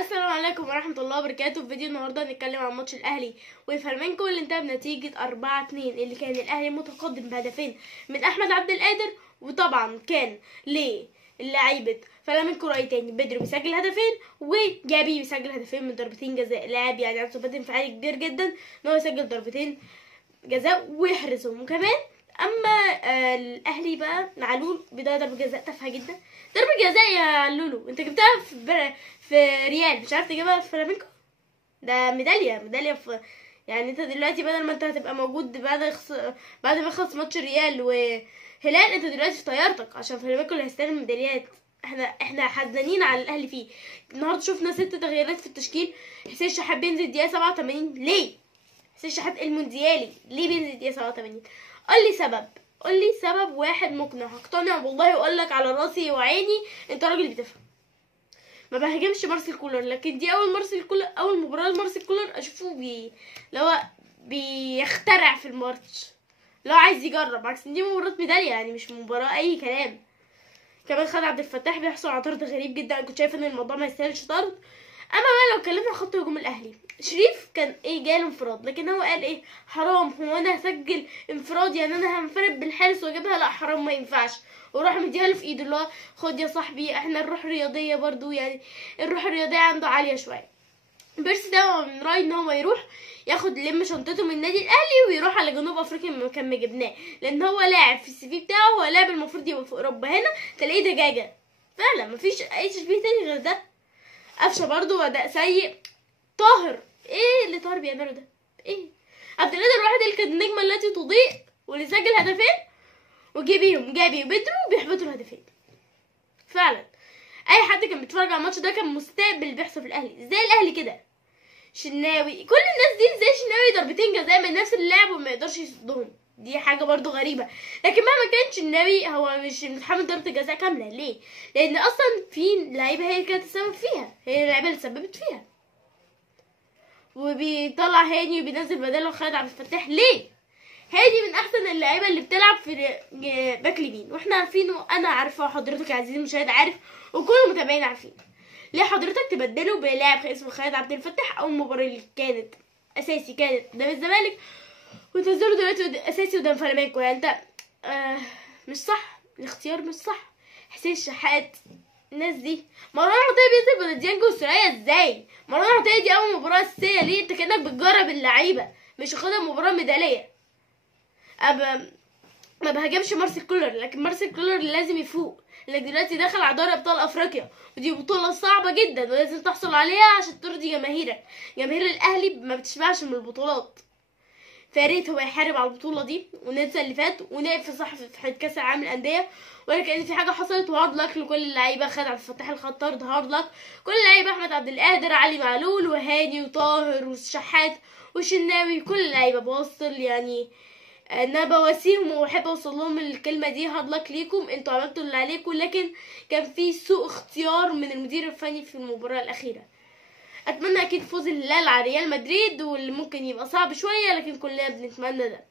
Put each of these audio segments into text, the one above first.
السلام عليكم ورحمة الله وبركاته. في فيديو النهاردة هنتكلم عن ماتش الأهلي وفلامينكو اللي انتهى بنتيجة 4-2، اللي كان الأهلي متقدم بهدفين من أحمد عبد القادر، وطبعا كان للاعيبة فلامينكو رأي تاني. بدرو بيسجل هدفين وجابي بيسجل هدفين من ضربتين جزاء. لاعب يعني عنده ثبات انفعالي كبير جدا ان هو يسجل ضربتين جزاء ويحرزهم. وكمان اما الاهلي بقى معلول بيضيع ضربة جزاء تافهة جدا. ضربة جزاء يا لولو، انت جبتها في ريال، مش عارف تجيبها في فلامينكو؟ ده ميدالية في، يعني انت دلوقتي بدل ما انت هتبقى موجود بعد ما يخلص ماتش الريال وهلال، انت دلوقتي في طيارتك عشان فلامينكو اللي هيستلم ميداليات. احنا حزنين على الاهلي فيه. النهارده شفنا 6 تغييرات في التشكيل. حسين الشحات بينزل دقيقة 87 ليه؟ حسين الشحات المونديالي ليه بينزل دقيقة 87؟ قول لي سبب واحد مقنع، هقتنع والله واقول لك على راسي وعيني انت راجل بتفهم. ما بهاجمش مارسيل كولر، لكن دي اول مباراه لمارسيل كولر اشوفه اللي هو بيخترع في الماتش، لو عايز يجرب، عكس دي مباراه ميداليه يعني مش مباراه اي كلام. كمان خالد عبد الفتاح بيحصل على طرد غريب جدا، انا كنت شايفه ان الموضوع ما يستاهلش طرد. اما بقى لو اتكلمنا عن خط هجوم الاهلي، شريف كان جاله انفراد، لكن هو قال حرام، هو انا هسجل انفراد يعني انا هنفرد بالحارس واجيبها؟ لا حرام، ما ينفعش. وراح مديها له في ايده، اللي هو خد يا صاحبي، احنا الروح الرياضيه برضو، يعني الروح الرياضيه عنده عاليه شويه. بيرسي ده من رايي ان هو يروح ياخد شنطته من النادي الاهلي ويروح على جنوب افريقيا من مكان ما جبناه، لان هو لاعب في السي في بتاعه، هو لاعب المفروض يبقى في اوروبا. هنا تلاقيه دجاجه فعلا، مفيش اي تشبيه تاني غير ده. قفشه برضو اداء سيء. طاهر، اللي طاهر بيعمله ده؟ عبد القادر الواحد اللي كانت النجمه التي تضيء واللي سجل هدفين، جابي وبدرو بيحبطوا الهدفين. فعلا اي حد كان بيتفرج على الماتش ده كان مستقبل اللي بيحصل في الاهلي. ازاي الاهلي كده؟ شناوي، كل الناس دي ازاي شناوي ضربتين جزاء من نفس اللاعب وما يقدرش يصدهم؟ دي حاجه برضو غريبه. لكن مهما كان شناوي هو مش متحمل ضربه جزاء كامله. ليه؟ لان اصلا في لعيبه هي اللي كانت السبب فيها، هي اللعيبه اللي سببت فيها. وبيطلع هاني وبينزل بداله خالد عبد الفتاح. ليه؟ هادي من احسن اللعيبه اللي بتلعب في باك اليمين، واحنا عارفينه، انا عارفه وحضرتك يا عزيزي المشاهد عارف وكل المتابعين عارفين. ليه حضرتك تبدله بلاعب اسمه خالد عبد الفتاح؟ اول مباراه اللي كانت اساسي كانت قدام الزمالك، وتنزله دلوقتي اساسي قدام فلامينكو. يعني انت مش صح، الاختيار مش صح. حسين الشحات، الناس دي، مروان عطية بينزل ديانجو وسوريا ازاي؟ مروان عطية دي اول مباراه اساسيه ليه؟ انت كانك بتجرب اللعيبه، مش واخدها مباراه ميداليه. ما بهاجمش مارسيل كولر، لكن مارسيل كولر لازم يفوق، لانك دلوقتي داخل على دوري ابطال افريقيا، ودي بطوله صعبه جدا ولازم تحصل عليها عشان ترضي جماهيرك. جماهير الاهلي ما بتشبعش من البطولات، فياريت هو يحارب على البطوله دي وننسى اللي فات ونقف في صحفه كاس العالم للانديه ولا كأن في حاجه حصلت. وهارد لك لكل اللعيبه، خالد عبد الفتاح الخط طرد، هارد لك كل اللعيبه، احمد عبد القادر، علي معلول، وهاني وطاهر والشحات وشناوي، كل اللعيبه بوصل يعني انا بواسيهم وبحب اوصل لهم الكلمه دي، هارد لك ليكم، انتوا عملتوا اللي عليكم. لكن كان في سوء اختيار من المدير الفني في المباراه الاخيره. اتمنى اكيد فوز الهلال على ريال مدريد، واللي ممكن يبقى صعب شويه لكن كلنا بنتمنى ده.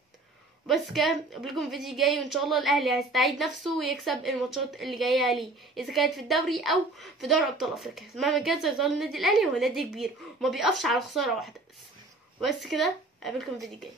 بس كده قبلكم فيديو جاي، وان شاء الله الاهلي هيستعيد نفسه ويكسب الماتشات اللي جايه ليه، اذا كانت في الدوري او في دوري ابطال افريقيا. مهما كان سيظل النادي الاهلي هو نادي كبير وما بيقفش على خساره واحده بس كده. قبلكم فيديو جاي.